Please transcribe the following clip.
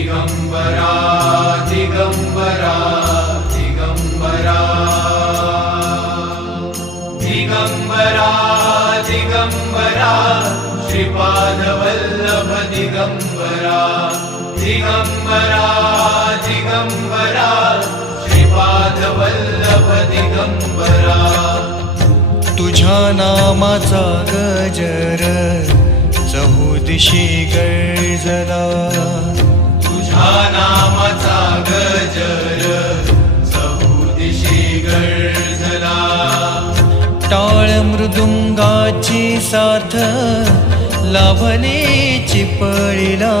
दिगंबरा दिगंबरा दिगंबरा दिगंबरा दिगंबरा श्रीपाद वल्लभ दिगंबरा दिगंबरा दिगंबरा श्रीपाद वल्लभ दिगंबरा तुझ्या नामाचा गजर चहुदिशी गर्जला तुझ्या नामाचा गजर चहुदिशी गर्जला टाळ मृदुंगाची साथ लाभली चिपळीला